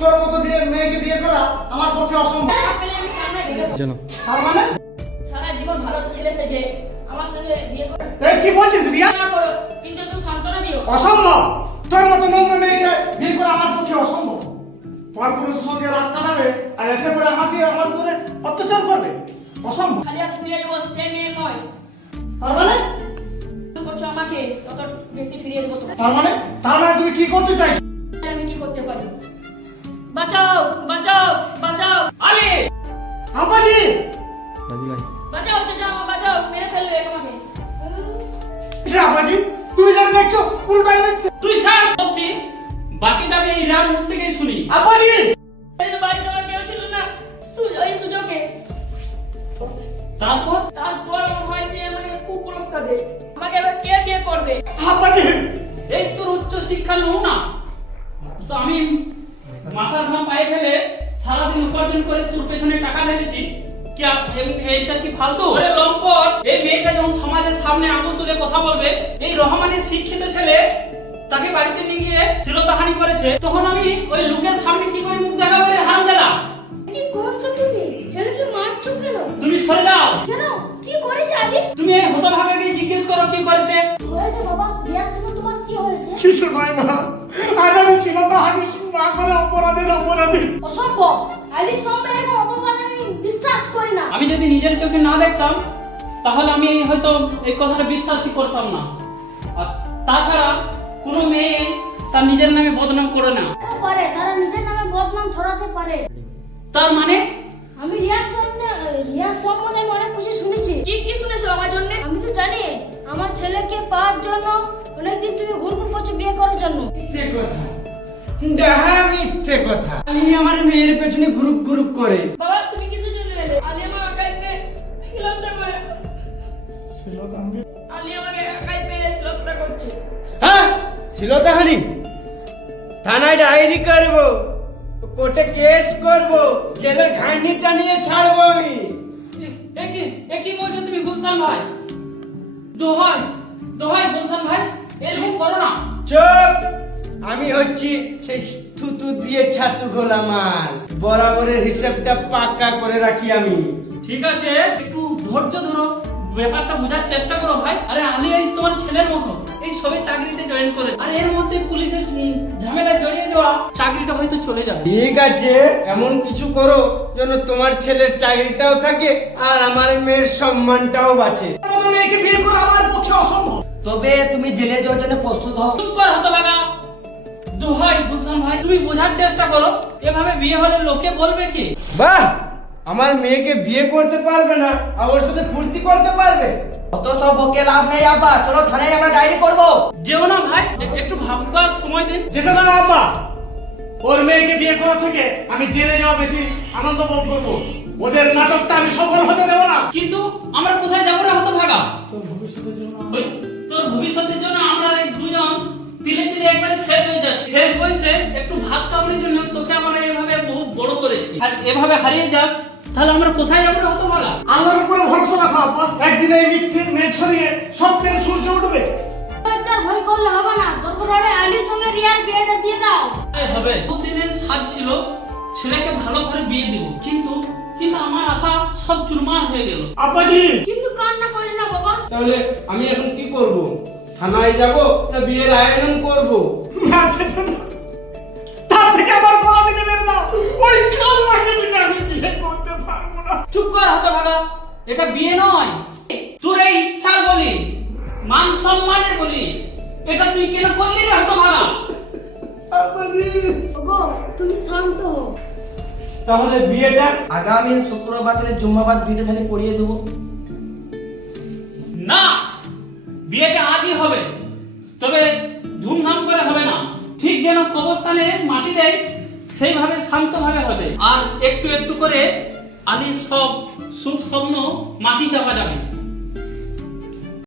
তোর মতো মেয়েকে বিয়ে করা আমার পক্ষে অসম্ভব। তার মানে সারা জীবন ভালো ছেলে সেজে আমার সঙ্গে বিয়ে করে এই কি বলছিস রিয়া? কিন্তু একটু সান্ত্বনা দিও। অসম্ভব। তোর মতো নোংরা মেয়েকে বিয়ে করা আমার পক্ষে অসম্ভব। পরপুরুষের সঙ্গে রাত কাটাবে আর এসে করে আমার উপরে অত্যাচার করবে, অসম্ভব। খালি আর ফিরে যাবো সে মেয়ে নয়। তার মানে করছো আমাকে তত বেশি ফিরিয়ে দেবো তোমাকে। তার মানে তুমি কি করতে চাইছো? আমি কি করতে পারি? বাঁচাও বাঁচাও বাঁচাও আলী আব্বাজি বাঁচাও চাচা বাঁচাও, মেরে ফেলবে আমাকে। হে আব্বাজি, তুমি যেটা দেখছো উল্টাই দেখছো। তুই ছাড় সত্যি, বাকিটা আমি এই রাম মুখ থেকেই শুনি। আব্বাজি এই বাড়িতে আমার কেউ ছিল না ওই সুযোগে। তারপর হয় সে আমাকে খুব পুরস্কার দেয়। আমাকে এবার কে বিয়ে করবে? আব্বাজি এই তোর উচ্চ শিক্ষা নো না, তো আমি মাথার ঘাম পায়ে ফেলে সারাদিন উপার্জন করে তোর পেছনে টাকা ঢেলেছি, কি এইটা কি ফালতু? ওরে লম্পট, এই মেয়েটা যখন সমাজের সামনে আঙুল তুলে কথা বলবে, এই রহমানের শিক্ষিত ছেলে তাকে বাড়িতে নিয়ে গিয়ে শ্লীলতাহানি করেছে, তখন আমি ওই লোকের সামনে কি করে মুখ দেখাবো রে হারামজাদা? কি করছো তুমি? ছেলেকে মারছো কেন? তুমি সরে যাও। কেন? কি করেছে আগে? তুমি এই হতভাগাকে জিজ্ঞেস করো কি করেছে। হয়েছে বাবা, বিয়ার সময় তোমার কি হয়েছে? কিছু নয় মা, আজ আমি শ্লীলতাহানি না করে অপরাধী। অসম্ভব। আলির সঙ্গে এরকম অপবাদ আমি বিশ্বাস করি না। আমি যদি নিজের চোখে না দেখতাম তাহলে আমি হয়তো এই কথাটা বিশ্বাসই করতাম না। আর তাছাড়া কোনো মেয়ে তার নিজের নামে বদনাম করে না। পারে, তারা নিজের নামে বদনাম ছড়াতে পারে। তার মানে আমি রিয়ার সম্বন্ধে আমি অনেক কিছু শুনেছি। কি শুনেছো আমার জন্য? আমি তো জানি আমার ছেলেকে পাওয়ার জন্য অনেকদিন তুমি ঘুরঘুর করছো বিয়ে করার জন্য। মিথ্যে কথা, ডাহা মিথ্যে কথা। আমি আমার মেয়ের পেছনে গ্রুপ করে। বাবা তুমি কিছু জন্য এলে? আলী আমার একাই পেয়ে শ্লীলতা করে। আলী আমাকে একাই পেয়ে শ্লীলতা করছে। হ্যাঁ, শ্লীলতাহানি। থানায় ডায়েরি করব, কোর্টে কেস করব, ছেলের ঘাইনিটা নিয়ে ছাড়বো আমি। এ কি বলছো তুমি গুলশান ভাই? দোহাই দোহাই গুলশান ভাই, এরকম করো না। চুপ! আমি হচ্ছি সেই থুতু দিয়ে ছাতু গোলা মাল, বরাবরের হিসাবটা পাক্কা করে রাখি আমি। ঠিক আছে, একটু ধৈর্য ধরো, ব্যাপারটা বোঝার চেষ্টা করো ভাই। আরে আলী এই তোমার ছেলের মতো এই সবে চাকরিতে জয়েন করে, আর এর মধ্যে পুলিশের ঝামেলা জড়িয়ে দেওয়া, চাকরিটা হয়তো চলে যাবে। ঠিক আছে, এমন কিছু করো যেন তোমার ছেলের চাকরিটাও থাকে আর আমার মেয়ের সম্মানটাও বাঁচে। তোর মতো মেয়েকে বিয়ে করা আমার পক্ষে অসম্ভব। তবে তুমি জেলে যাওয়ার জন্য প্রস্তুত হও। চুপ কর হতভাগা। দোহাই গুলশান ভাই, তুমি বোঝার চেষ্টা করো, এভাবে বিয়ে হলে লোকে বলবে কি? বাহ, আমার মেয়েকে বিয়ে করতে পারবে না আর ওর সাথে ফুর্তি করতে পারবে? অত সব বকে লাভ নেই আব্বা, চলো থানায় আমরা ডায়েরি করবো। যেও না ভাই, একটু ভাববার সময় দিন। যেতে দাও আব্বা, ওর মেয়েকে বিয়ে করা থেকে আমি জেলে যাওয়া বেশি আনন্দ বোধ করবো। ওদের নাটকটা আমি সফল হতে দেবো না। কিন্তু আমরা কোথায় যাবো রে হতভাগা? তোর ভবিষ্যতের জন্য ওই তোর ভবিষ্যতের জন্য আমরা এই দুজন তিলে তিলে একবারে শেষ হয়ে যাচ্ছি। শেষ বয়সে একটু ভাত কামড়ের জন্য তোকে আমরা এভাবে বহুত বড় করেছি, আর এভাবে হারিয়ে যাস তাহলে আমরা কোথায় যাবো রে হতভাগা? আল্লাহর উপরে ভরসা রাখো আব্বা, একদিন এই মিথ্যের মেঘ ছড়িয়ে সত্যের সূর্য উঠবে। তার ভয় করলে হবে না, দরকার আলির সঙ্গে রিয়ার বিয়েটা দিয়ে দাও। এই হবে, দুদিনের সাজ ছিল ছেলেকে ভালো করে বিয়ে দিব, কিন্তু আমার আশা সব চুরমার হয়ে গেল। আব্বাজি কিন্তু কান্না করে না বাবা। তাহলে আমি এখন কি করব? থানায় যাব না বিয়ের আয়োজন করব? তার থেকে আমার গলা থেকে বের দাও, ওই কাল লাগে তুমি আমি বিয়ে করতে পারবো না। চুপ কর হতভাগা, এটা বিয়ে নয়, তোর এই ইচ্ছার বলি, মান সম্মানের বলি, এটা তুই কেন করলি রে হতভাগা? আব্বাজি ওগো তুমি শান্ত হও। তাহলে বিয়েটা আগামী শুক্রবার থেকে জুম্মাবাদ বিয়েটা তাহলে পড়িয়ে দেবো। না, বিয়েটা আজই হবে, তবে ধুমধাম করে হবে না, ঠিক যেন কবরস্থানে মাটি দেয় সেইভাবে শান্তভাবে হবে, আর একটু একটু করে আলীর সব সুখ স্বপ্ন মাটি চাপা যাবে।